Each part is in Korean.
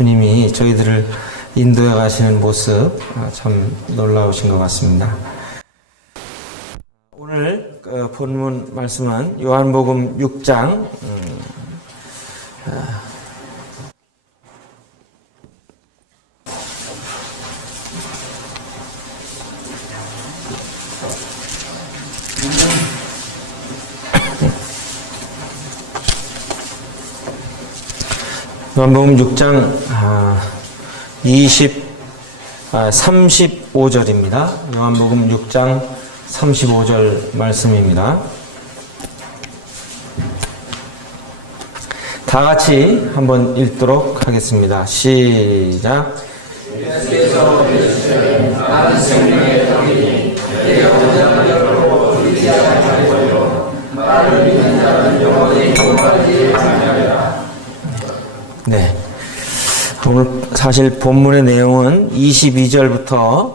주님이 저희들을 인도해 가시는 모습 참 놀라우신 것 같습니다. 오늘 본문 말씀은 요한복음 6장 요한복음 6장 35절입니다. 요한복음 6장 35절 말씀입니다. 다 같이 한번 읽도록 하겠습니다. 시작. 나는 생명의 떡이니 내가 오자는 자로 불리지 아니하리요 나를 믿는 자는 영원히 목마르지 아니하리라. 네. 오늘 사실 본문의 내용은 22절부터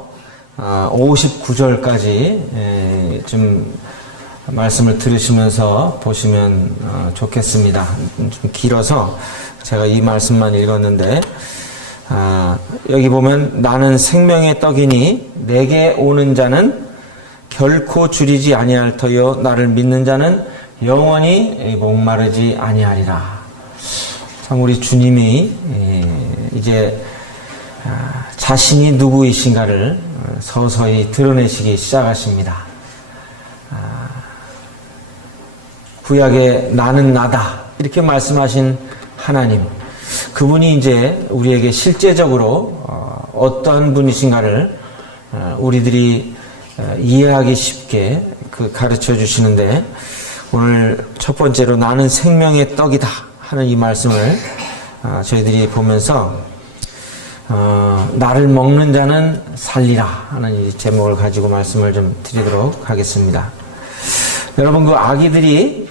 59절까지 좀 말씀을 들으시면서 보시면 좋겠습니다. 좀 길어서 제가 이 말씀만 읽었는데 여기 보면 나는 생명의 떡이니 내게 오는 자는 결코 줄이지 아니할 터요 나를 믿는 자는 영원히 목마르지 아니하리라. 참 우리 주님이 이제 자신이 누구이신가를 서서히 드러내시기 시작하십니다. 구약에 나는 나다 이렇게 말씀하신 하나님, 그분이 이제 우리에게 실제적으로 어떠한 분이신가를 우리들이 이해하기 쉽게 가르쳐 주시는데, 오늘 첫 번째로 나는 생명의 떡이다 하는 이 말씀을 저희들이 보면서 나를 먹는 자는 살리라 하는 이 제목을 가지고 말씀을 좀 드리도록 하겠습니다. 여러분, 그 아기들이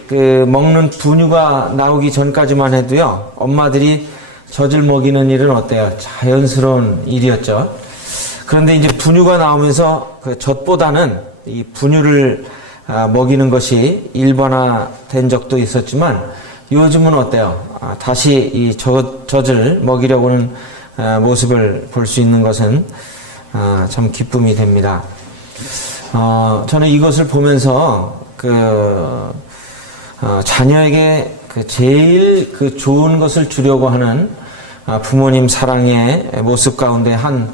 먹는 분유가 나오기 전까지만 해도요, 엄마들이 젖을 먹이는 일은 어때요? 자연스러운 일이었죠. 그런데 이제 분유가 나오면서 그 젖보다는 이 분유를 먹이는 것이 일반화된 적도 있었지만, 요즘은 어때요? 다시 이 젖을 먹이려고 하는 모습을 볼 수 있는 것은 참 기쁨이 됩니다. 저는 이것을 보면서 자녀에게 제일 좋은 것을 주려고 하는 부모님 사랑의 모습 가운데 한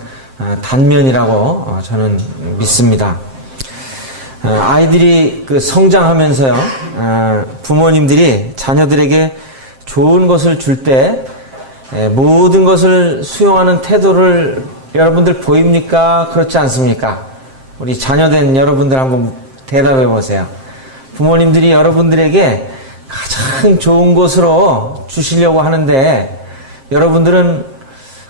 단면이라고 저는 믿습니다. 아이들이 성장하면서요, 부모님들이 자녀들에게 좋은 것을 줄 때 모든 것을 수용하는 태도를 여러분들 보입니까? 그렇지 않습니까? 우리 자녀된 여러분들 한번 대답해 보세요. 부모님들이 여러분들에게 가장 좋은 것으로 주시려고 하는데 여러분들은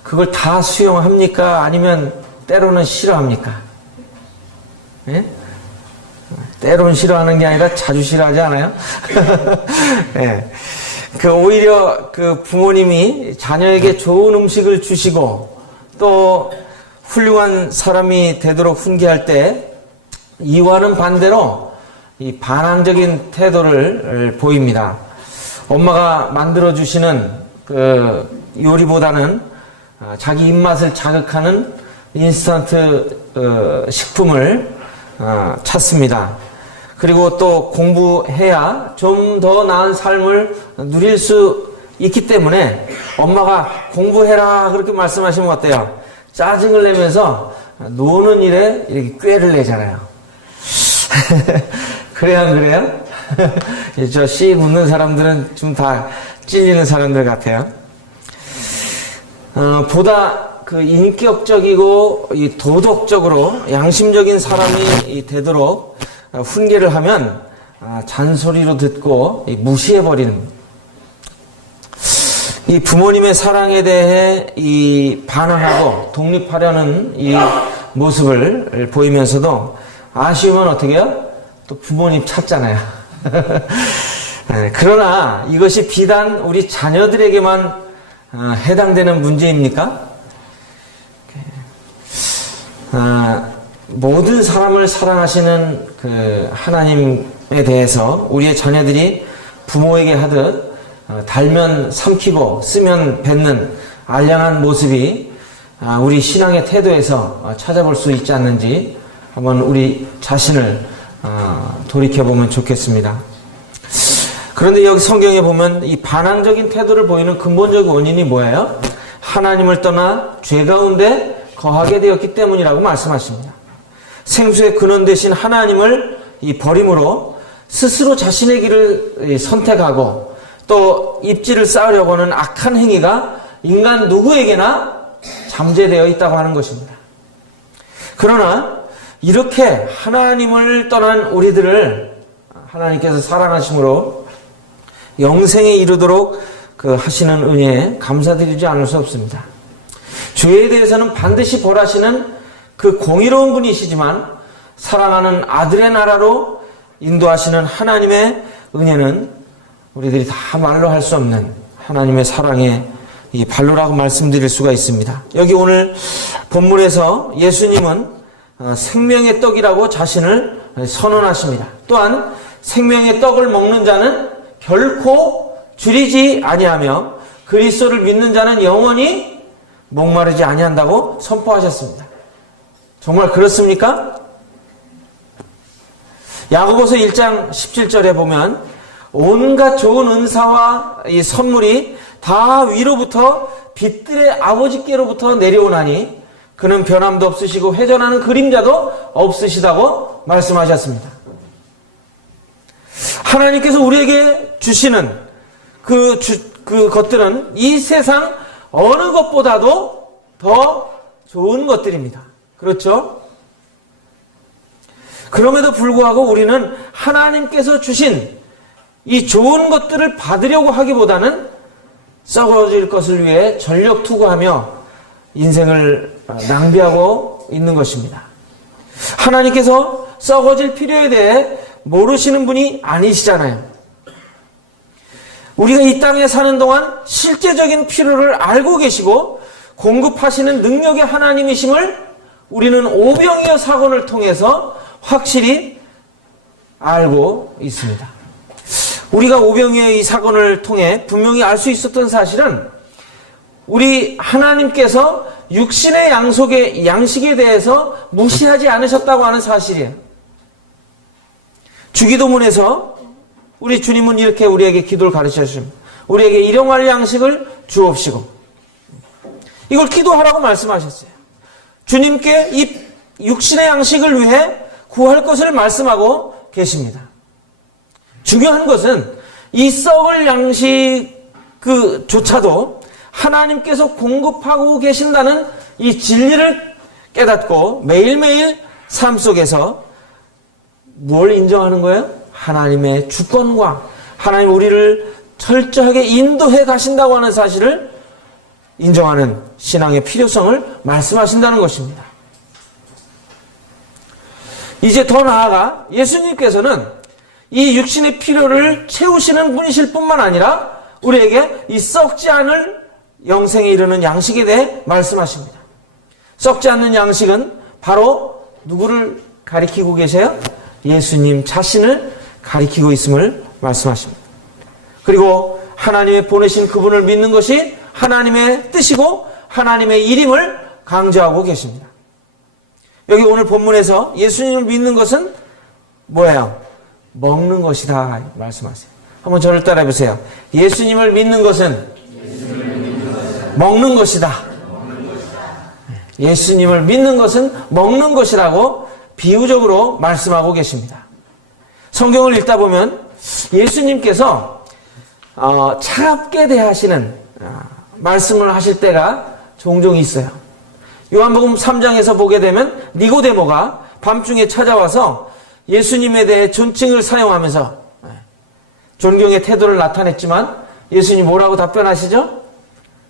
그걸 다 수용합니까? 아니면 때로는 싫어합니까? 예? 때로는 싫어하는 게 아니라 자주 싫어하지 않아요? 예. 오히려 부모님이 자녀에게 좋은 음식을 주시고 또 훌륭한 사람이 되도록 훈계할 때 이와는 반대로 이 반항적인 태도를 보입니다. 엄마가 만들어주시는 요리보다는 자기 입맛을 자극하는 인스턴트 식품을 찾습니다. 그리고 또 공부해야 좀 더 나은 삶을 누릴 수 있기 때문에 엄마가 공부해라 그렇게 말씀하시면 어때요? 짜증을 내면서 노는 일에 이렇게 꾀를 내잖아요. 그래요, 안 그래요? 저 씩 웃는 사람들은 좀 다 찔리는 사람들 같아요. 보다 인격적이고 도덕적으로 양심적인 사람이 되도록 훈계를 하면 잔소리로 듣고 무시해버리는, 이 부모님의 사랑에 대해 반항하고 독립하려는 이 모습을 보이면서도 아쉬우면 어떻게 해요? 또 부모님 찾잖아요. 그러나 이것이 비단 우리 자녀들에게만 해당되는 문제입니까? 모든 사람을 사랑하시는 하나님에 대해서 우리의 자녀들이 부모에게 하듯 달면 삼키고 쓰면 뱉는 알량한 모습이 우리 신앙의 태도에서 찾아볼 수 있지 않는지 한번 우리 자신을 돌이켜보면 좋겠습니다. 그런데 여기 성경에 보면 이 반항적인 태도를 보이는 근본적 원인이 뭐예요? 하나님을 떠나 죄 가운데 거하게 되었기 때문이라고 말씀하십니다. 생수의 근원 되신 하나님을 버림으로 스스로 자신의 길을 선택하고 또 입지를 쌓으려고 하는 악한 행위가 인간 누구에게나 잠재되어 있다고 하는 것입니다. 그러나 이렇게 하나님을 떠난 우리들을 하나님께서 사랑하심으로 영생에 이르도록 하시는 은혜에 감사드리지 않을 수 없습니다. 죄에 대해서는 반드시 벌하시는 공의로운 분이시지만 사랑하는 아들의 나라로 인도하시는 하나님의 은혜는 우리들이 다 말로 할 수 없는 하나님의 사랑의 이 발로라고 말씀드릴 수가 있습니다. 여기 오늘 본문에서 예수님은 생명의 떡이라고 자신을 선언하십니다. 또한 생명의 떡을 먹는 자는 결코 줄이지 아니하며 그리스도를 믿는 자는 영원히 목마르지 아니한다고 선포하셨습니다. 정말 그렇습니까? 야고보서 1장 17절에 보면 온갖 좋은 은사와 이 선물이 다 위로부터 빛들의 아버지께로부터 내려오나니 그는 변함도 없으시고 회전하는 그림자도 없으시다고 말씀하셨습니다. 하나님께서 우리에게 주시는 것들은 이 세상 어느 것보다도 더 좋은 것들입니다. 그렇죠? 그럼에도 불구하고 우리는 하나님께서 주신 이 좋은 것들을 받으려고 하기보다는 썩어질 것을 위해 전력 투구하며 인생을 낭비하고 있는 것입니다. 하나님께서 썩어질 필요에 대해 모르시는 분이 아니시잖아요. 우리가 이 땅에 사는 동안 실제적인 필요를 알고 계시고 공급하시는 능력의 하나님이심을 우리는 오병이어 사건을 통해서 확실히 알고 있습니다. 우리가 오병이어 이 사건을 통해 분명히 알 수 있었던 사실은 우리 하나님께서 육신의 양식에 대해서 무시하지 않으셨다고 하는 사실이에요. 주기도문에서 우리 주님은 이렇게 우리에게 기도를 가르쳐 주십니다. 우리에게 일용할 양식을 주옵시고 이걸 기도하라고 말씀하셨어요. 주님께 이 육신의 양식을 위해 구할 것을 말씀하고 계십니다. 중요한 것은 이 썩을 양식 조차도 하나님께서 공급하고 계신다는 이 진리를 깨닫고 매일매일 삶 속에서 뭘 인정하는 거예요? 하나님의 주권과 하나님 우리를 철저하게 인도해 가신다고 하는 사실을 인정하는 신앙의 필요성을 말씀하신다는 것입니다. 이제 더 나아가 예수님께서는 이 육신의 필요를 채우시는 분이실 뿐만 아니라 우리에게 이 썩지 않을 영생에 이르는 양식에 대해 말씀하십니다. 썩지 않는 양식은 바로 누구를 가리키고 계세요? 예수님 자신을 가리키고 있음을 말씀하십니다. 그리고 하나님의 보내신 그분을 믿는 것이 하나님의 뜻이고 하나님의 일임을 강조하고 계십니다. 여기 오늘 본문에서 예수님을 믿는 것은 뭐예요? 먹는 것이다 말씀하세요. 한번 저를 따라해 보세요. 예수님을 믿는 것은 먹는 것이다. 예수님을 믿는 것은 먹는 것이라고 비유적으로 말씀하고 계십니다. 성경을 읽다 보면 예수님께서 차갑게 대하시는 말씀을 하실 때가 종종 있어요. 요한복음 3장에서 보게 되면 니고데모가 밤중에 찾아와서 예수님에 대해 존칭을 사용하면서 존경의 태도를 나타냈지만 예수님 뭐라고 답변하시죠?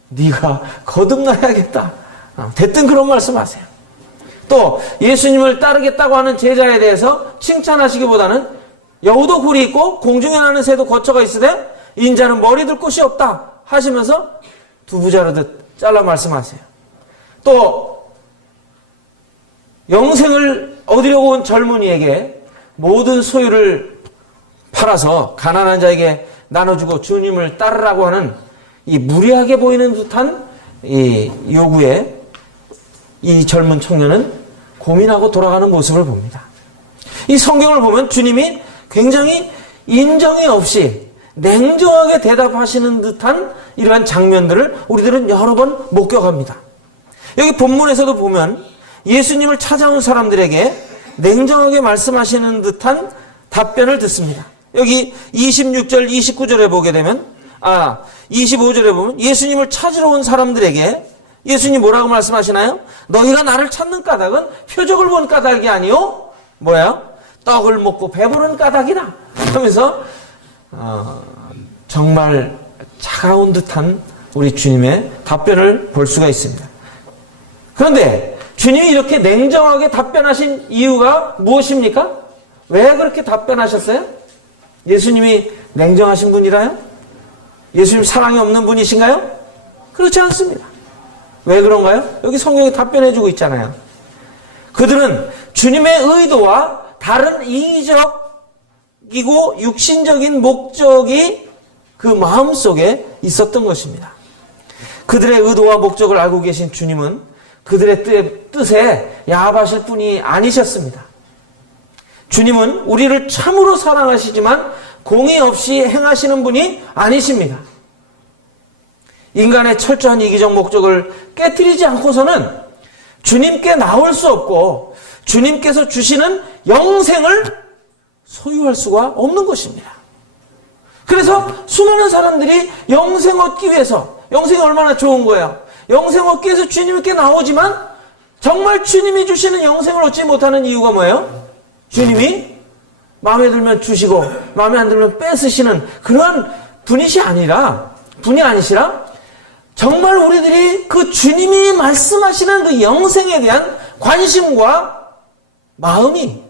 네가 거듭나야겠다. 대뜸 그런 말씀하세요. 또 예수님을 따르겠다고 하는 제자에 대해서 칭찬하시기보다는 여우도 굴이 있고 공중에 나는 새도 거처가 있으되 인자는 머리 둘 곳이 없다 하시면서 두부 자르듯 잘라 말씀하세요. 또 영생을 얻으려고 온 젊은이에게 모든 소유를 팔아서 가난한 자에게 나눠주고 주님을 따르라고 하는 이 무리하게 보이는 듯한 이 요구에 이 젊은 청년은 고민하고 돌아가는 모습을 봅니다. 이 성경을 보면 주님이 굉장히 인정이 없이 냉정하게 대답하시는 듯한 이러한 장면들을 우리들은 여러 번 목격합니다. 여기 본문에서도 보면 예수님을 찾아온 사람들에게 냉정하게 말씀하시는 듯한 답변을 듣습니다. 여기 26절, 29절에 보게 되면 25절에 보면 예수님을 찾으러 온 사람들에게 예수님 뭐라고 말씀하시나요? 너희가 나를 찾는 까닭은 표적을 본 까닭이 아니요 뭐야? 떡을 먹고 배부른 까닭이다 하면서 정말 차가운 듯한 우리 주님의 답변을 볼 수가 있습니다. 그런데 주님이 이렇게 냉정하게 답변하신 이유가 무엇입니까? 왜 그렇게 답변하셨어요? 예수님이 냉정하신 분이라요? 예수님 사랑이 없는 분이신가요? 그렇지 않습니다. 왜 그런가요? 여기 성경이 답변해주고 있잖아요. 그들은 주님의 의도와 다른 이기적이고 육신적인 목적이 그 마음속에 있었던 것입니다. 그들의 의도와 목적을 알고 계신 주님은 그들의 뜻에 야합하실 분이 아니셨습니다. 주님은 우리를 참으로 사랑하시지만 공의 없이 행하시는 분이 아니십니다. 인간의 철저한 이기적 목적을 깨트리지 않고서는 주님께 나올 수 없고 주님께서 주시는 영생을 소유할 수가 없는 것입니다. 그래서 수많은 사람들이 영생 얻기 위해서, 영생이 얼마나 좋은 거예요. 영생 얻기 위해서 주님께 나오지만 정말 주님이 주시는 영생을 얻지 못하는 이유가 뭐예요? 주님이 마음에 들면 주시고 마음에 안 들면 뺏으시는 그런 분이 아니시라 정말 우리들이 그 주님이 말씀하시는 그 영생에 대한 관심과 마음이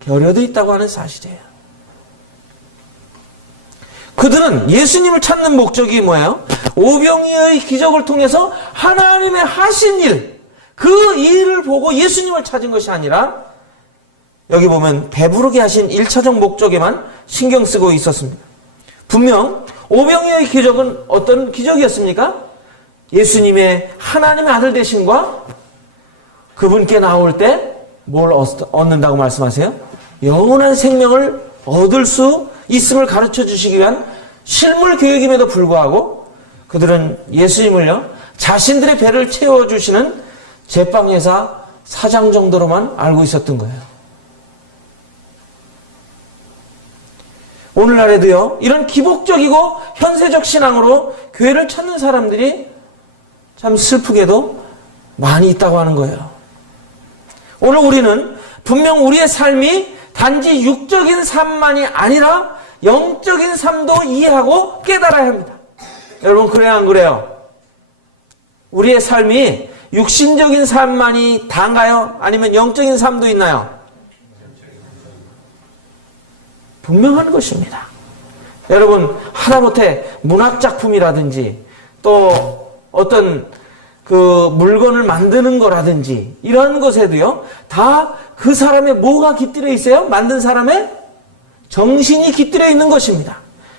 결여되어 있다고 하는 사실이에요. 그들은 예수님을 찾는 목적이 뭐예요? 오병이어의 기적을 통해서 하나님의 하신 일, 그 일을 보고 예수님을 찾은 것이 아니라 여기 보면 배부르게 하신 1차적 목적에만 신경 쓰고 있었습니다. 분명 오병이어의 기적은 어떤 기적이었습니까? 예수님의 하나님의 아들 되심과 그분께 나올 때 뭘 얻는다고 말씀하세요? 영원한 생명을 얻을 수 있음을 가르쳐 주시기 위한 실물 교육임에도 불구하고 그들은 예수님을요 자신들의 배를 채워주시는 제빵회사 사장 정도로만 알고 있었던 거예요. 오늘날에도요 이런 기복적이고 현세적 신앙으로 교회를 찾는 사람들이 참 슬프게도 많이 있다고 하는 거예요. 오늘 우리는 분명 우리의 삶이 단지 육적인 삶만이 아니라 영적인 삶도 이해하고 깨달아야 합니다. 여러분 그래요 안 그래요? 우리의 삶이 육신적인 삶만이 다인가요? 아니면 영적인 삶도 있나요? 분명한 것입니다. 여러분 하다못해 문학작품이라든지 또 어떤 그 물건을 만드는 거라든지 이런 것에도요 다 그 사람의 뭐가 깃들여 있어요? 만든 사람의 정신이 깃들여 있는 것입니다.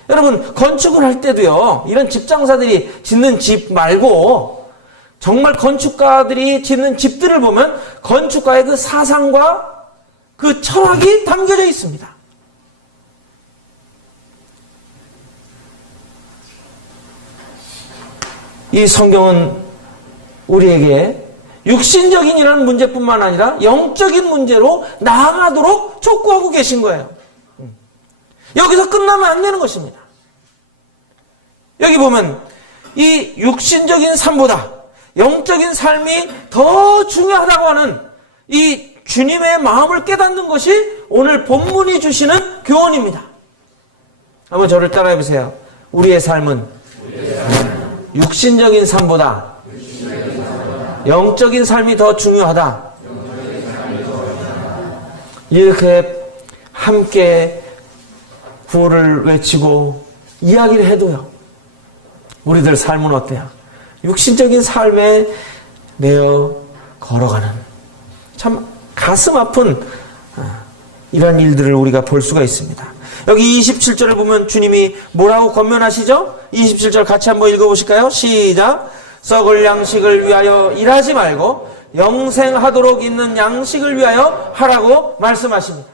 여러분 건축을 할 때도요 이런 집장사들이 짓는 집 말고 정말 건축가들이 짓는 집들을 보면 건축가의 그 사상과 그 철학이 담겨져 있습니다. 이 성경은 우리에게 육신적인 이런 문제뿐만 아니라 영적인 문제로 나아가도록 촉구하고 계신 거예요. 여기서 끝나면 안 되는 것입니다. 여기 보면 이 육신적인 삶보다 영적인 삶이 더 중요하다고 하는 이 주님의 마음을 깨닫는 것이 오늘 본문이 주시는 교훈입니다. 한번 저를 따라해 보세요. 우리의 삶은 육신적인 삶보다 영적인 삶이 더 중요하다. 이렇게 함께 구호를 외치고 이야기를 해도요. 우리들 삶은 어때요? 육신적인 삶에 매여 걸어가는 참 가슴 아픈 이런 일들을 우리가 볼 수가 있습니다. 여기 27절을 보면 주님이 뭐라고 권면하시죠? 27절 같이 한번 읽어보실까요? 시작! 썩을 양식을 위하여 일하지 말고 영생하도록 있는 양식을 위하여 하라고 말씀하십니다.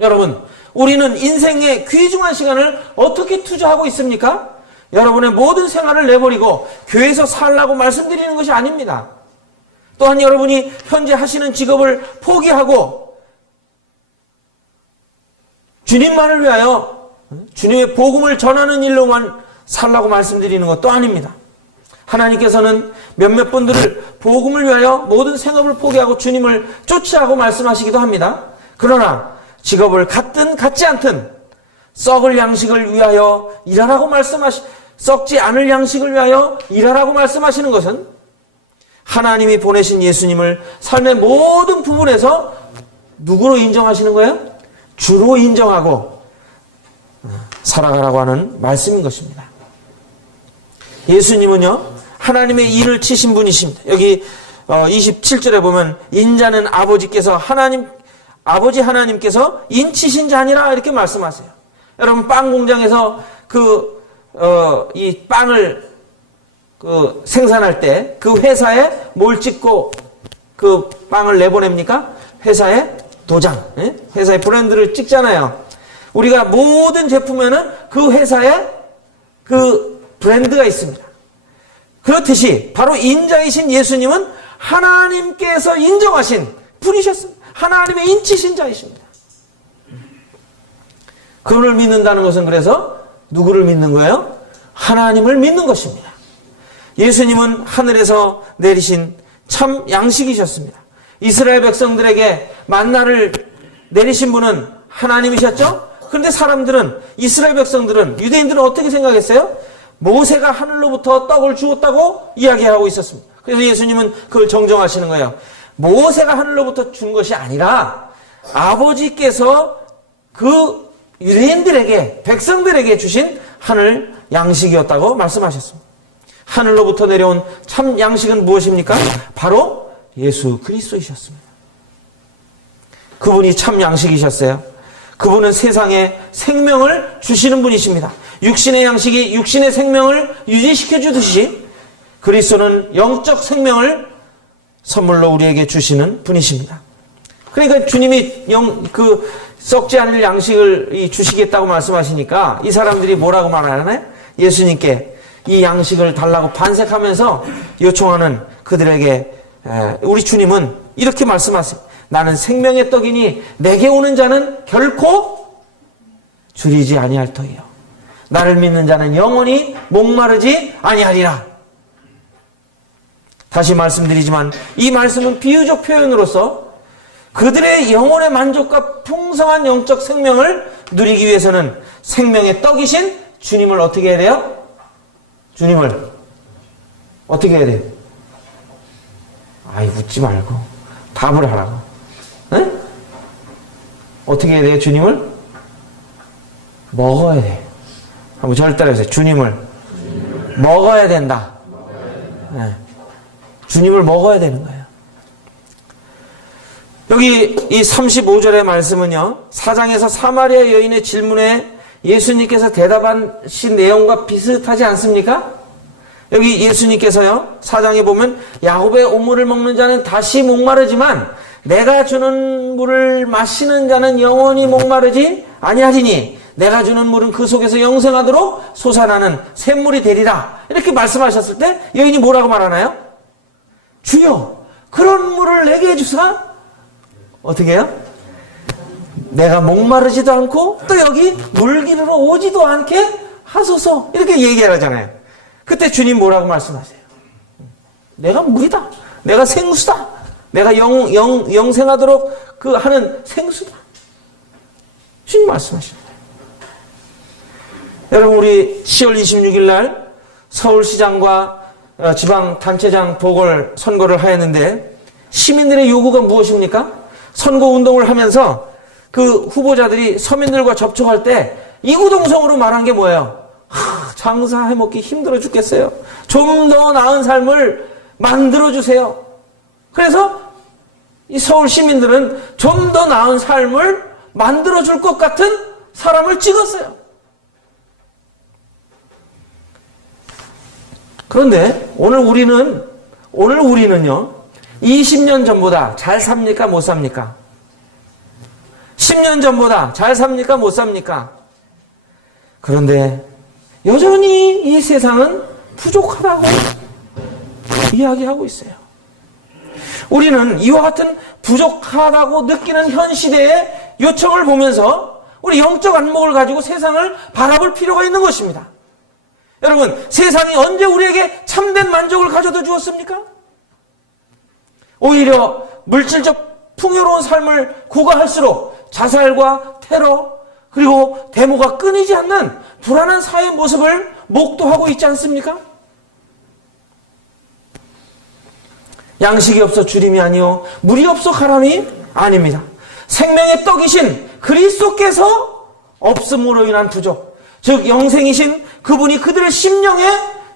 여러분, 우리는 인생의 귀중한 시간을 어떻게 투자하고 있습니까? 여러분의 모든 생활을 내버리고 교회에서 살라고 말씀드리는 것이 아닙니다. 또한 여러분이 현재 하시는 직업을 포기하고 주님만을 위하여 주님의 복음을 전하는 일로만 살라고 말씀드리는 것도 아닙니다. 하나님께서는 몇몇 분들을 복음을 위하여 모든 생업을 포기하고 주님을 쫓으라고 말씀하시기도 합니다. 그러나 직업을 갖든 갖지 않든 썩을 양식을 위하여 일하라고 썩지 않을 양식을 위하여 일하라고 말씀하시는 것은 하나님이 보내신 예수님을 삶의 모든 부분에서 누구로 인정하시는 거예요? 주로 인정하고 살아가라고 하는 말씀인 것입니다. 예수님은요, 하나님의 일을 치신 분이십니다. 여기 27절에 보면 인자는 아버지 하나님께서 인치신 자니라 이렇게 말씀하세요. 여러분, 빵 공장에서 이 빵을 생산할 때 그 회사에 뭘 찍고 그 빵을 내보냅니까? 회사의 도장, 회사의 브랜드를 찍잖아요. 우리가 모든 제품에는 그 회사의 그 브랜드가 있습니다. 그렇듯이 바로 인자이신 예수님은 하나님께서 인정하신 분이셨습니다. 하나님의 인치신 자이십니다. 그분을 믿는다는 것은 그래서 누구를 믿는 거예요? 하나님을 믿는 것입니다. 예수님은 하늘에서 내리신 참 양식이셨습니다. 이스라엘 백성들에게 만나를 내리신 분은 하나님이셨죠? 그런데 사람들은, 이스라엘 백성들은, 유대인들은 어떻게 생각했어요? 모세가 하늘로부터 떡을 주었다고 이야기하고 있었습니다. 그래서 예수님은 그걸 정정하시는 거예요. 모세가 하늘로부터 준 것이 아니라 아버지께서 그 유대인들에게, 백성들에게 주신 하늘 양식이었다고 말씀하셨습니다. 하늘로부터 내려온 참 양식은 무엇입니까? 바로 예수 그리스도이셨습니다. 그분이 참 양식이셨어요. 그분은 세상에 생명을 주시는 분이십니다. 육신의 양식이 육신의 생명을 유지시켜 주듯이 그리스도는 영적 생명을 선물로 우리에게 주시는 분이십니다. 그러니까 주님이 썩지 않을 양식을 주시겠다고 말씀하시니까 이 사람들이 뭐라고 말하나요? 예수님께 이 양식을 달라고 반색하면서 요청하는 그들에게 우리 주님은 이렇게 말씀하세요. 나는 생명의 떡이니 내게 오는 자는 결코 줄이지 아니할 터이요. 나를 믿는 자는 영원히 목마르지 아니하리라. 다시 말씀드리지만 이 말씀은 비유적 표현으로서 그들의 영혼의 만족과 풍성한 영적 생명을 누리기 위해서는 생명의 떡이신 주님을 어떻게 해야 돼요? 주님을 어떻게 해야 돼요? 아이, 웃지 말고 답을 하라고. 네? 어떻게 해야 돼요? 주님을 먹어야 돼. 한번 저를 따라해보세요. 주님을 먹어야 된다. 네. 주님을 먹어야 되는 거예요. 여기 이 35절의 말씀은요, 사장에서 사마리아 여인의 질문에 예수님께서 대답하신 내용과 비슷하지 않습니까? 여기 예수님께서요, 사장에 보면 야곱의 오물을 먹는 자는 다시 목마르지만 내가 주는 물을 마시는 자는 영원히 목마르지 아니하리니 내가 주는 물은 그 속에서 영생하도록 솟아나는 샘물이 되리라. 이렇게 말씀하셨을 때 여인이 뭐라고 말하나요? 주여, 그런 물을 내게 해주사. 어떻게 해요? 내가 목마르지도 않고 또 여기 물기르러 오지도 않게 하소서. 이렇게 얘기하잖아요. 그때 주님 뭐라고 말씀하세요? 내가 물이다. 내가 생수다. 내가 영생하도록 하는 생수다. 주님 말씀하십니다. 여러분, 우리 10월 26일 날 서울시장과 지방단체장 보궐선거를 하였는데 시민들의 요구가 무엇입니까? 선거운동을 하면서 그 후보자들이 서민들과 접촉할 때 이구동성으로 말한 게 뭐예요? 장사해먹기 힘들어 죽겠어요. 좀 더 나은 삶을 만들어주세요. 그래서 이 서울 시민들은 좀 더 나은 삶을 만들어줄 것 같은 사람을 찍었어요. 그런데 오늘 우리는요, 20년 전보다 잘 삽니까? 못 삽니까? 10년 전보다 잘 삽니까? 못 삽니까? 그런데 여전히 이 세상은 부족하다고 이야기하고 있어요. 우리는 이와 같은 부족하다고 느끼는 현 시대의 요청을 보면서 우리 영적 안목을 가지고 세상을 바라볼 필요가 있는 것입니다. 여러분, 세상이 언제 우리에게 참된 만족을 가져다 주었습니까? 오히려 물질적 풍요로운 삶을 구가할수록 자살과 테러, 그리고 데모가 끊이지 않는 불안한 사회의 모습을 목도하고 있지 않습니까? 양식이 없어 주림이 아니요 물이 없어 가람이 아닙니다. 생명의 떡이신 그리스도께서 없음으로 인한 부족, 즉 영생이신 그분이 그들의 심령에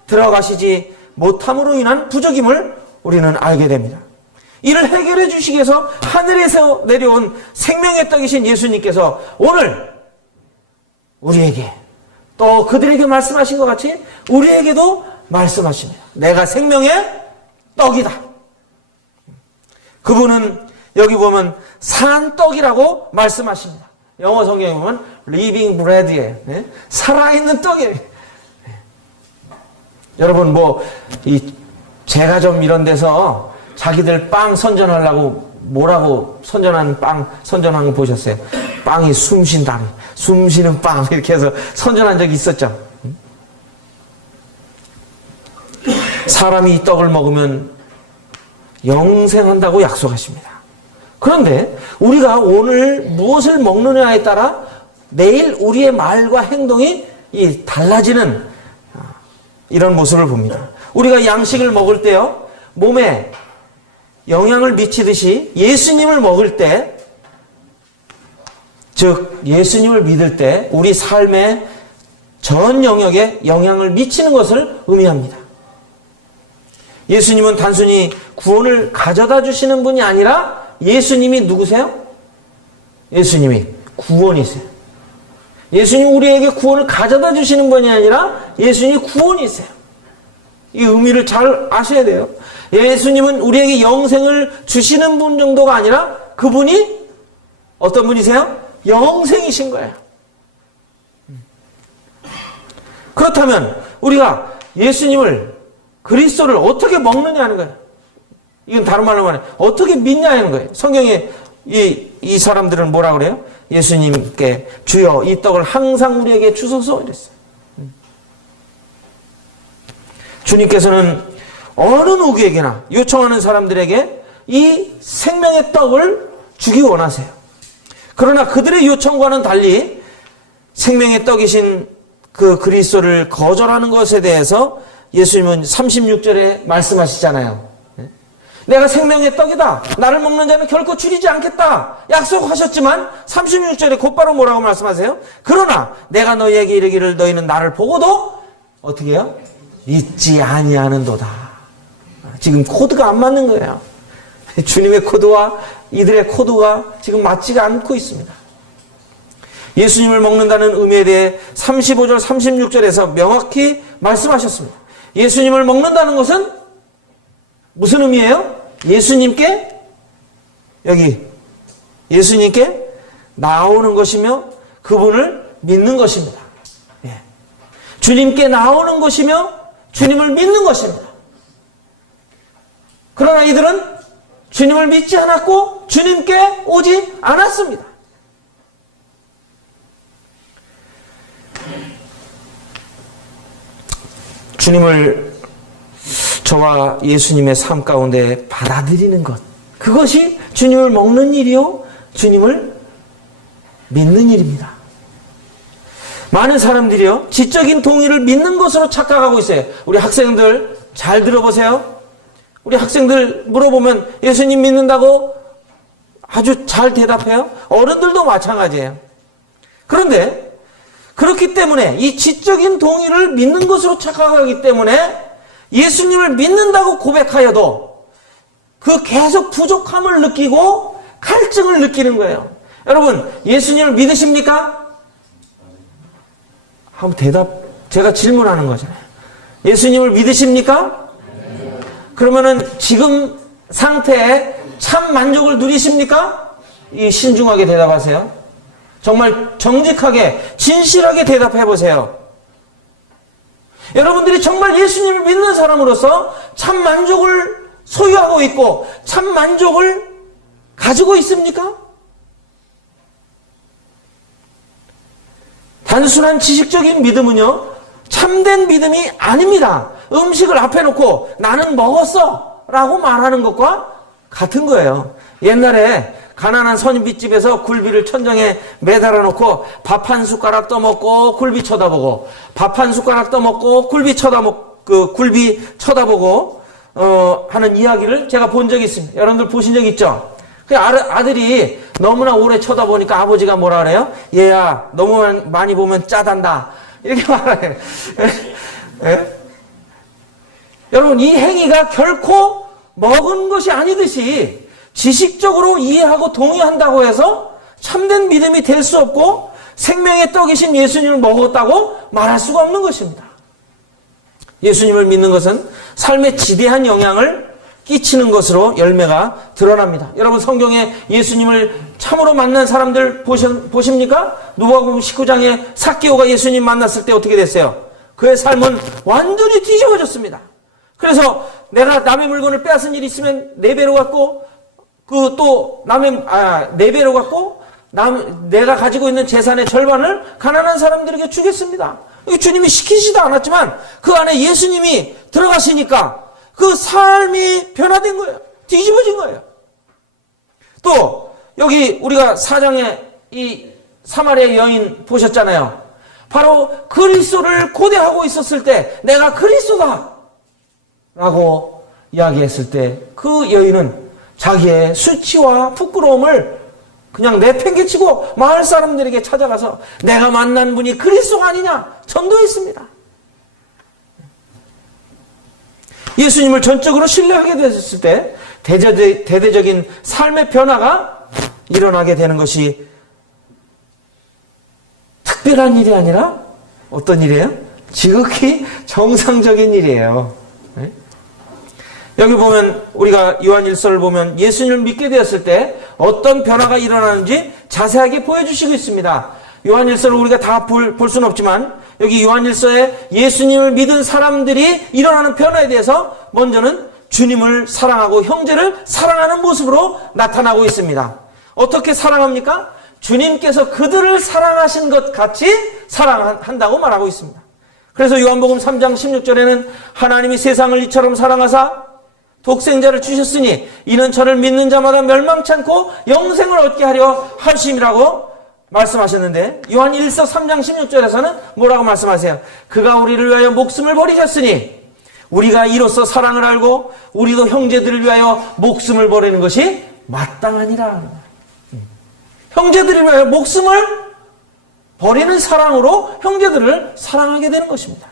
들어가시지 못함으로 인한 부족임을 우리는 알게 됩니다. 이를 해결해 주시기 위해서 하늘에서 내려온 생명의 떡이신 예수님께서 오늘 우리에게, 또 그들에게 말씀하신 것 같이 우리에게도 말씀하십니다. 내가 생명의 떡이다. 그분은 여기 보면 산 떡이라고 말씀하십니다. 영어 성경에 보면 living bread에 살아있는 떡이에요. 여러분, 이 제과점 이런 데서 자기들 빵 선전하려고 뭐라고 선전하는 빵 선전하는 거 보셨어요? 빵이 숨쉬는 빵 이렇게 해서 선전한 적이 있었죠. 사람이 이 떡을 먹으면 영생한다고 약속하십니다. 그런데 우리가 오늘 무엇을 먹느냐에 따라 내일 우리의 말과 행동이 달라지는 이런 모습을 봅니다. 우리가 양식을 먹을 때요, 몸에 영향을 미치듯이 예수님을 먹을 때, 즉 예수님을 믿을 때 우리 삶의 전 영역에 영향을 미치는 것을 의미합니다. 예수님은 단순히 구원을 가져다 주시는 분이 아니라 예수님이 누구세요? 예수님이 구원이세요. 예수님 우리에게 구원을 가져다 주시는 분이 아니라 예수님이 구원이세요. 이 의미를 잘 아셔야 돼요. 예수님은 우리에게 영생을 주시는 분 정도가 아니라 그분이 어떤 분이세요? 영생이신 거예요. 그렇다면 우리가 예수님을, 그리스도를 어떻게 먹느냐 하는 거예요. 이건 다른 말로 말해 어떻게 믿냐 하는 거예요. 성경에 이 사람들은 뭐라 그래요? 예수님께 주여 이 떡을 항상 우리에게 주소서 이랬어요. 주님께서는 어느 누구에게나 요청하는 사람들에게 이 생명의 떡을 주기 원하세요. 그러나 그들의 요청과는 달리 생명의 떡이신 그 그리스도를 거절하는 것에 대해서 예수님은 36절에 말씀하시잖아요. 내가 생명의 떡이다. 나를 먹는 자는 결코 줄이지 않겠다. 약속하셨지만 36절에 곧바로 뭐라고 말씀하세요? 그러나 내가 너희에게 이르기를 너희는 나를 보고도 어떻게 해요? 믿지 아니하는도다. 지금 코드가 안 맞는 거예요. 주님의 코드와 이들의 코드가 지금 맞지가 않고 있습니다. 예수님을 먹는다는 의미에 대해 35절 36절에서 명확히 말씀하셨습니다. 예수님을 먹는다는 것은 무슨 의미예요? 예수님께 나오는 것이며 그분을 믿는 것입니다. 예. 주님께 나오는 것이며 주님을 믿는 것입니다. 그러나 이들은 주님을 믿지 않았고 주님께 오지 않았습니다. 주님을 저와 예수님의 삶 가운데 받아들이는 것, 그것이 주님을 먹는 일이요 주님을 믿는 일입니다. 많은 사람들이요 지적인 동의를 믿는 것으로 착각하고 있어요. 우리 학생들 잘 들어보세요. 우리 학생들 물어보면 예수님 믿는다고 아주 잘 대답해요. 어른들도 마찬가지예요. 그런데 그렇기 때문에 이 지적인 동의를 믿는 것으로 착각하기 때문에 예수님을 믿는다고 고백하여도 그 계속 부족함을 느끼고 갈증을 느끼는 거예요. 여러분, 예수님을 믿으십니까? 한번 제가 질문하는 거잖아요. 예수님을 믿으십니까? 그러면은 지금 상태에 참 만족을 누리십니까? 이 신중하게 대답하세요. 정말 정직하게 진실하게 대답해 보세요. 여러분들이 정말 예수님을 믿는 사람으로서 참 만족을 소유하고 있고 참 만족을 가지고 있습니까? 단순한 지식적인 믿음은요, 참된 믿음이 아닙니다. 음식을 앞에 놓고 나는 먹었어 라고 말하는 것과 같은 거예요. 옛날에 가난한 선비집에서 굴비를 천장에 매달아 놓고 밥 한 숟가락 떠먹고 굴비 쳐다보고 밥 한 숟가락 떠먹고 굴비 쳐다보고 하는 이야기를 제가 본 적이 있습니다. 여러분들 보신 적 있죠? 그 아들이 너무나 오래 쳐다보니까 아버지가 뭐라 그래요? 얘야 너무 많이 보면 짜단다 이렇게 말해요. 여러분 이 행위가 결코 먹은 것이 아니듯이 지식적으로 이해하고 동의한다고 해서 참된 믿음이 될 수 없고 생명의 떡이신 예수님을 먹었다고 말할 수가 없는 것입니다. 예수님을 믿는 것은 삶에 지대한 영향을 끼치는 것으로 열매가 드러납니다. 여러분 성경에 예수님을 참으로 만난 사람들 보십니까? 누가복음 19장에 삭개오가 예수님 만났을 때 어떻게 됐어요? 그의 삶은 완전히 뒤집어졌습니다. 그래서 내가 남의 물건을 빼앗은 일이 있으면 4배로 갚고 내가 가지고 있는 재산의 절반을 가난한 사람들에게 주겠습니다. 주님이 시키지도 않았지만 그 안에 예수님이 들어가시니까 그 삶이 변화된 거예요. 뒤집어진 거예요. 또 여기 우리가 4장에 이 사마리아 여인 보셨잖아요. 바로 그리스도를 고대하고 있었을 때 내가 그리스도다 라고 이야기했을 때 그 여인은 자기의 수치와 부끄러움을 그냥 내팽개치고 마을 사람들에게 찾아가서 내가 만난 분이 그리스도가 아니냐 전도했습니다. 예수님을 전적으로 신뢰하게 됐을 때 대대적인 삶의 변화가 일어나게 되는 것이 특별한 일이 아니라 어떤 일이에요? 지극히 정상적인 일이에요. 여기 보면 우리가 요한일서를 보면 예수님을 믿게 되었을 때 어떤 변화가 일어나는지 자세하게 보여주시고 있습니다. 요한일서를 우리가 다 볼 수는 없지만 여기 요한일서에 예수님을 믿은 사람들이 일어나는 변화에 대해서 먼저는 주님을 사랑하고 형제를 사랑하는 모습으로 나타나고 있습니다. 어떻게 사랑합니까? 주님께서 그들을 사랑하신 것 같이 사랑한다고 말하고 있습니다. 그래서 요한복음 3장 16절에는 하나님이 세상을 이처럼 사랑하사 독생자를 주셨으니 이는 저를 믿는 자마다 멸망치 않고 영생을 얻게 하려 하심이라고 말씀하셨는데 요한 1서 3장 16절에서는 뭐라고 말씀하세요? 그가 우리를 위하여 목숨을 버리셨으니 우리가 이로써 사랑을 알고 우리도 형제들을 위하여 목숨을 버리는 것이 마땅하니라. 형제들을 위하여 목숨을 버리는 사랑으로 형제들을 사랑하게 되는 것입니다.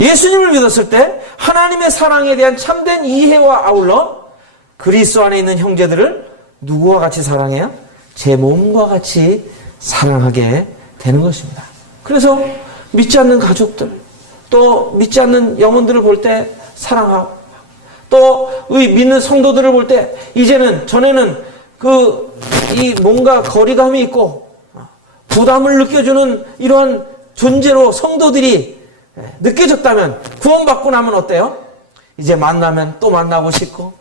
예수님을 믿었을 때 하나님의 사랑에 대한 참된 이해와 아울러 그리스도 안에 있는 형제들을 누구와 같이 사랑해요? 제 몸과 같이 사랑하게 되는 것입니다. 그래서 믿지 않는 가족들, 또 믿지 않는 영혼들을 볼 때 사랑하고, 또 믿는 성도들을 볼 때 이제는 전에는 이 뭔가 거리감이 있고 부담을 느껴주는 이러한 존재로 성도들이 느껴졌다면 구원받고 나면 어때요? 이제 만나면 또 만나고 싶고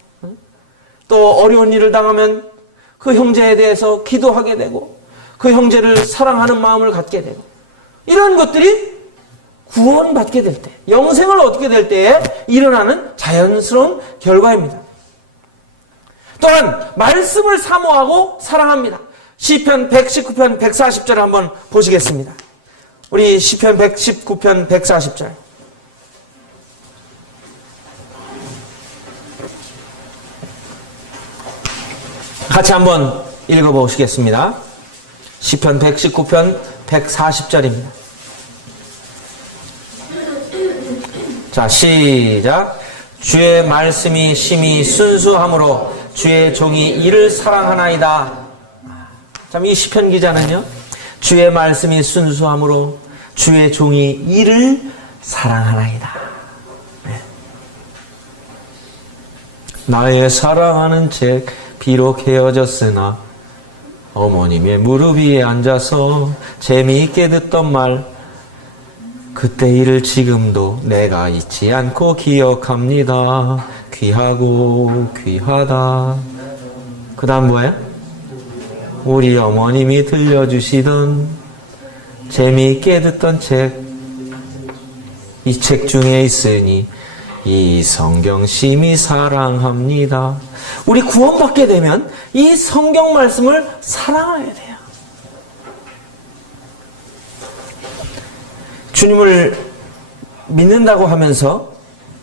또 어려운 일을 당하면 그 형제에 대해서 기도하게 되고 그 형제를 사랑하는 마음을 갖게 되고 이런 것들이 구원받게 될 때, 영생을 얻게 될 때에 일어나는 자연스러운 결과입니다. 또한 말씀을 사모하고 사랑합니다. 시편 119편 140절 한번 보시겠습니다. 우리 시편 119편 140절. 같이 한번 읽어보시겠습니다. 시편 119편 140절입니다. 자, 시작. 주의 말씀이 심히 순수함으로 주의 종이 이를 사랑하나이다. 참, 이 시편 기자는요, 주의 말씀이 순수함으로 주의 종이 이를 사랑하나이다. 네. 나의 사랑하는 책 비록 헤어졌으나 어머님의 무릎 위에 앉아서 재미있게 듣던 말 그때 일을 지금도 내가 잊지 않고 기억합니다. 귀하고 귀하다. 그 다음 뭐예요? 우리 어머님이 들려주시던 재미있게 듣던 책, 이 책 중에 있으니 이 성경 심히 사랑합니다. 우리 구원받게 되면 이 성경 말씀을 사랑해야 돼요. 주님을 믿는다고 하면서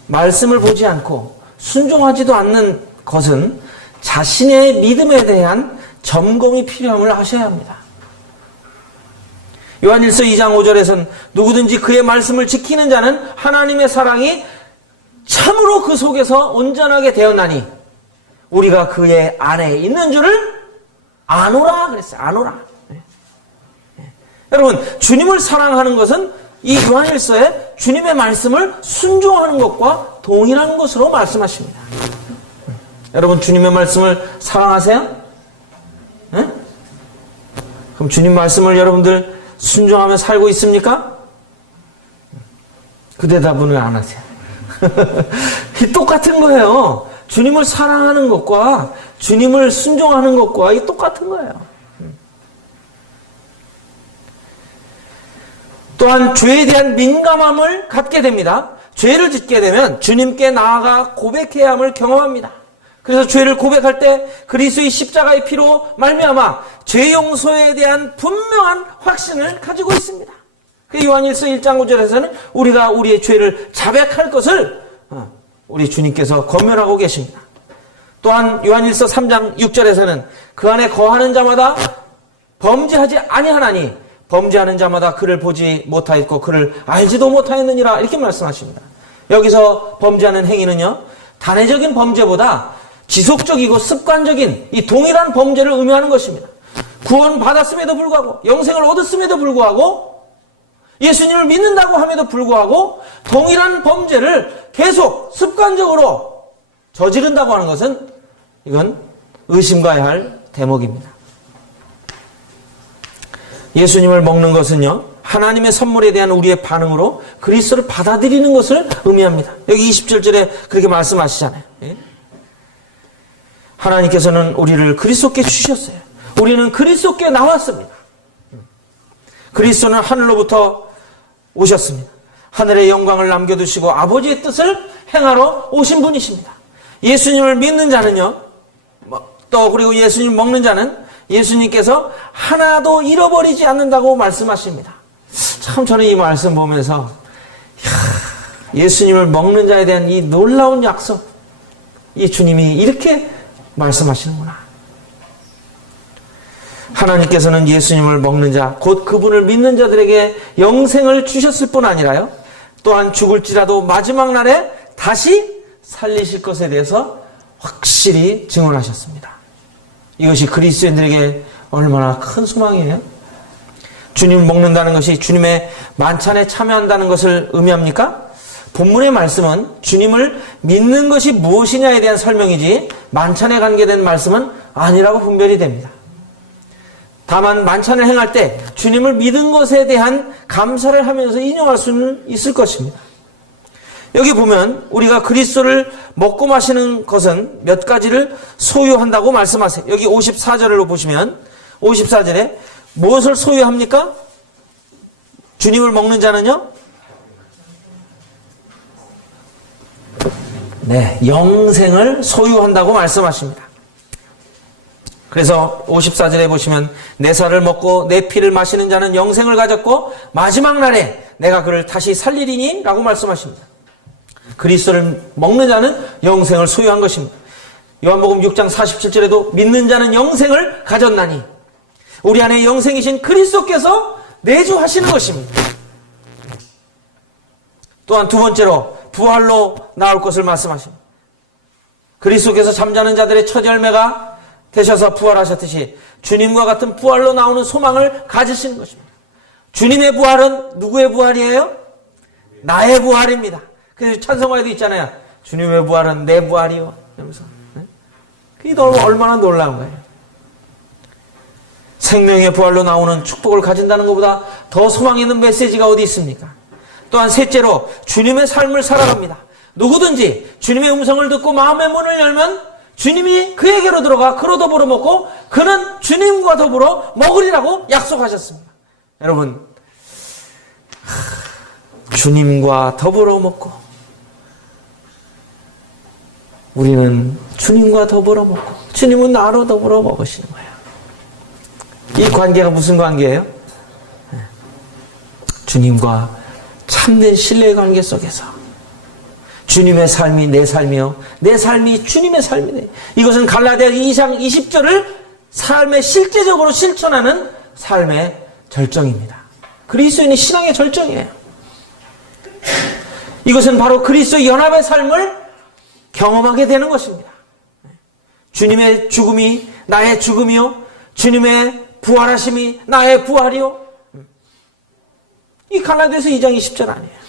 말씀을 보지 않고 순종하지도 않는 것은 자신의 믿음에 대한 점검이 필요함을 하셔야 합니다. 요한일서 2장 5절에서는 누구든지 그의 말씀을 지키는 자는 하나님의 사랑이 참으로 그 속에서 온전하게 되었나니 우리가 그의 안에 있는 줄을 아노라 그랬어요. 아노라. 네. 네. 여러분, 주님을 사랑하는 것은 이 요한일서에 주님의 말씀을 순종하는 것과 동일한 것으로 말씀하십니다. 여러분, 주님의 말씀을 사랑하세요? 네? 그럼 주님 말씀을 여러분들 순종하며 살고 있습니까? 그 대답은 왜 안 하세요? 똑같은 거예요. 주님을 사랑하는 것과 주님을 순종하는 것과 이 똑같은 거예요. 또한 죄에 대한 민감함을 갖게 됩니다. 죄를 짓게 되면 주님께 나아가 고백해야 함을 경험합니다. 그래서 죄를 고백할 때 그리스도의 십자가의 피로 말미암아 죄 용서에 대한 분명한 확신을 가지고 있습니다. 그 요한일서 1장 5절에서는 우리가 우리의 죄를 자백할 것을 우리 주님께서 권면하고 계십니다. 또한 요한일서 3장 6절에서는 그 안에 거하는 자마다 범죄하지 아니하나니 범죄하는 자마다 그를 보지 못하였고 그를 알지도 못하였느니라 이렇게 말씀하십니다. 여기서 범죄하는 행위는요, 단회적인 범죄보다 지속적이고 습관적인 이 동일한 범죄를 의미하는 것입니다. 구원 받았음에도 불구하고 영생을 얻었음에도 불구하고 예수님을 믿는다고 함에도 불구하고 동일한 범죄를 계속 습관적으로 저지른다고 하는 것은 이건 의심가야 할 대목입니다. 예수님을 먹는 것은요, 하나님의 선물에 대한 우리의 반응으로 그리스도를 받아들이는 것을 의미합니다. 여기 27절에 그렇게 말씀하시잖아요. 하나님께서는 우리를 그리스도께 주셨어요. 우리는 그리스도께 나왔습니다. 그리스도는 하늘로부터 오셨습니다. 하늘의 영광을 남겨두시고 아버지의 뜻을 행하러 오신 분이십니다. 예수님을 믿는 자는요, 또 그리고 예수님 먹는 자는 예수님께서 하나도 잃어버리지 않는다고 말씀하십니다. 참 저는 이 말씀 보면서 예수님을 먹는 자에 대한 이 놀라운 약속, 이 주님이 이렇게 말씀하시는구나. 하나님께서는 예수님을 먹는 자, 곧 그분을 믿는 자들에게 영생을 주셨을 뿐 아니라요, 또한 죽을지라도 마지막 날에 다시 살리실 것에 대해서 확실히 증언하셨습니다. 이것이 그리스도인들에게 얼마나 큰 소망이에요? 주님을 먹는다는 것이 주님의 만찬에 참여한다는 것을 의미합니까? 본문의 말씀은 주님을 믿는 것이 무엇이냐에 대한 설명이지 만찬에 관계된 말씀은 아니라고 분별이 됩니다. 다만 만찬을 행할 때 주님을 믿은 것에 대한 감사를 하면서 인용할 수는 있을 것입니다. 여기 보면 우리가 그리스도를 먹고 마시는 것은 몇 가지를 소유한다고 말씀하세요. 여기 54절로 보시면 54절에 무엇을 소유합니까? 주님을 먹는 자는요? 네, 영생을 소유한다고 말씀하십니다. 그래서 54절에 보시면 내 살을 먹고 내 피를 마시는 자는 영생을 가졌고 마지막 날에 내가 그를 다시 살리리니 라고 말씀하십니다. 그리스도를 먹는 자는 영생을 소유한 것입니다. 요한복음 6장 47절에도 믿는 자는 영생을 가졌나니 우리 안에 영생이신 그리스도께서 내주하시는 것입니다. 또한 두 번째로 부활로 나올 것을 말씀하십니다. 그리스도께서 잠자는 자들의 첫 열매가 되셔서 부활하셨듯이 주님과 같은 부활로 나오는 소망을 가지시는 것입니다. 주님의 부활은 누구의 부활이에요? 나의 부활입니다. 그래서 찬송가에도 있잖아요. 주님의 부활은 내 부활이요. 이러면서. 그게 얼마나 놀라운 거예요. 생명의 부활로 나오는 축복을 가진다는 것보다 더 소망 있는 메시지가 어디 있습니까? 또한 셋째로 주님의 삶을 살아갑니다. 누구든지 주님의 음성을 듣고 마음의 문을 열면 주님이 그에게로 들어가 그로 더불어 먹고 그는 주님과 더불어 먹으리라고 약속하셨습니다. 여러분, 주님과 더불어 먹고 우리는 주님과 더불어 먹고 주님은 나로 더불어 먹으시는 거예요. 이 관계가 무슨 관계예요? 주님과 참된 신뢰의 관계 속에서 주님의 삶이 내 삶이요, 내 삶이 주님의 삶이네. 이것은 갈라디아 2장 20절을 삶에 실제적으로 실천하는 삶의 절정입니다. 그리스도인의 신앙의 절정이에요. 이것은 바로 그리스도 연합의 삶을 경험하게 되는 것입니다. 주님의 죽음이 나의 죽음이요, 주님의 부활하심이 나의 부활이요. 이 갈라디아서 2장 20절 아니에요.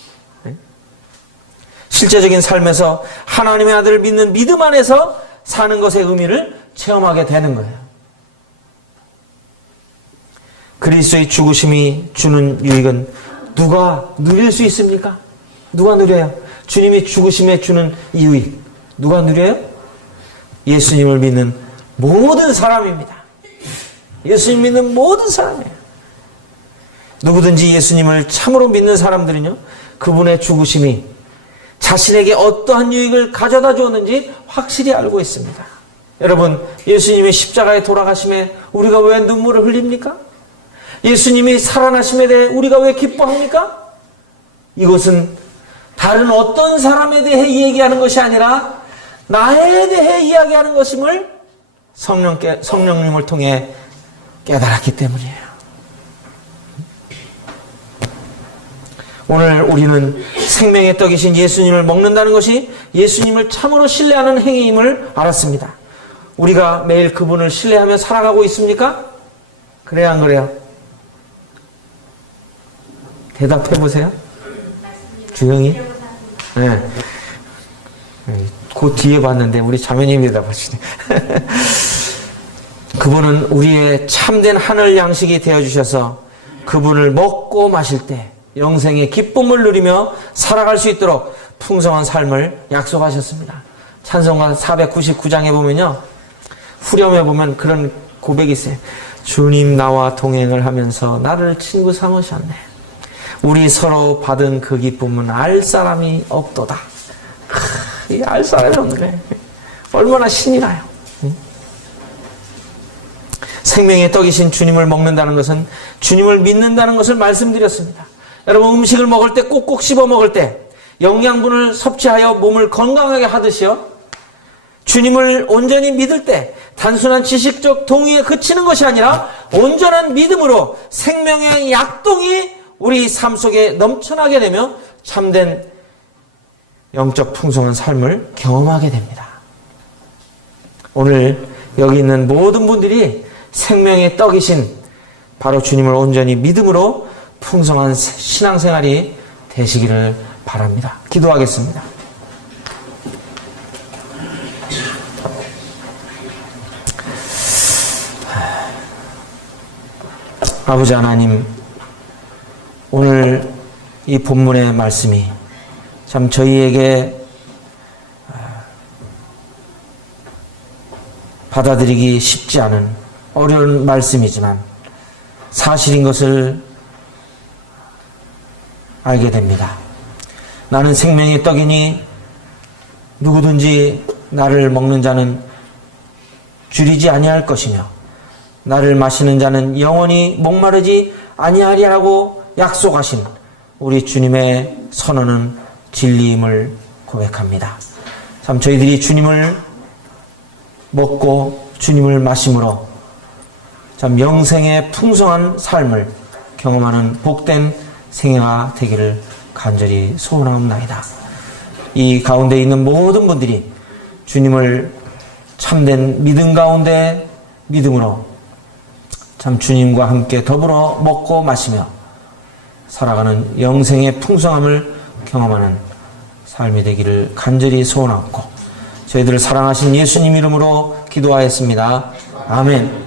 실제적인 삶에서 하나님의 아들을 믿는 믿음 안에서 사는 것의 의미를 체험하게 되는 거예요. 그리스도의 죽으심이 주는 유익은 누가 누릴 수 있습니까? 누가 누려요? 주님이 죽으심에 주는 이 유익 누가 누려요? 예수님을 믿는 모든 사람입니다. 예수님 믿는 모든 사람이에요. 누구든지 예수님을 참으로 믿는 사람들은요, 그분의 죽으심이 자신에게 어떠한 유익을 가져다 주었는지 확실히 알고 있습니다. 여러분, 예수님의 십자가에 돌아가심에 우리가 왜 눈물을 흘립니까? 예수님이 살아나심에 대해 우리가 왜 기뻐합니까? 이것은 다른 어떤 사람에 대해 얘기하는 것이 아니라 나에 대해 이야기하는 것임을 성령님을 통해 깨달았기 때문이에요. 오늘 우리는 생명의 떡이신 예수님을 먹는다는 것이 예수님을 참으로 신뢰하는 행위임을 알았습니다. 우리가 매일 그분을 신뢰하며 살아가고 있습니까? 그래요, 안 그래요? 대답해 보세요. 주영이? 네. 그 뒤에 봤는데 우리 자매님이 대답하시네. 그분은 우리의 참된 하늘 양식이 되어주셔서 그분을 먹고 마실 때 영생의 기쁨을 누리며 살아갈 수 있도록 풍성한 삶을 약속하셨습니다. 찬송가 499장에 보면요, 후렴에 보면 그런 고백이 있어요. 주님 나와 동행을 하면서 나를 친구 삼으셨네. 우리 서로 받은 그 기쁨은 알 사람이 없도다. 이 알 사람이 없는 거예요. 얼마나 신이 나요. 생명의 떡이신 주님을 먹는다는 것은 주님을 믿는다는 것을 말씀드렸습니다. 여러분, 음식을 먹을 때 꼭꼭 씹어 먹을 때 영양분을 섭취하여 몸을 건강하게 하듯이요, 주님을 온전히 믿을 때 단순한 지식적 동의에 그치는 것이 아니라 온전한 믿음으로 생명의 약동이 우리 삶 속에 넘쳐나게 되며 참된 영적 풍성한 삶을 경험하게 됩니다. 오늘 여기 있는 모든 분들이 생명의 떡이신 바로 주님을 온전히 믿음으로 풍성한 신앙생활이 되시기를 바랍니다. 기도하겠습니다. 아버지 하나님, 오늘 이 본문의 말씀이 참 저희에게 받아들이기 쉽지 않은 어려운 말씀이지만 사실인 것을 알게 됩니다. 나는 생명의 떡이니 누구든지 나를 먹는 자는 줄이지 아니할 것이며 나를 마시는 자는 영원히 목마르지 아니하리라고 약속하신 우리 주님의 선언은 진리임을 고백합니다. 참 저희들이 주님을 먹고 주님을 마심으로 참 영생의 풍성한 삶을 경험하는 복된 생애가 되기를 간절히 소원하옵나이다. 이 가운데 있는 모든 분들이 주님을 참된 믿음 가운데 믿음으로 참 주님과 함께 더불어 먹고 마시며 살아가는 영생의 풍성함을 경험하는 삶이 되기를 간절히 소원하고 저희들을 사랑하신 예수님 이름으로 기도하였습니다. 아멘.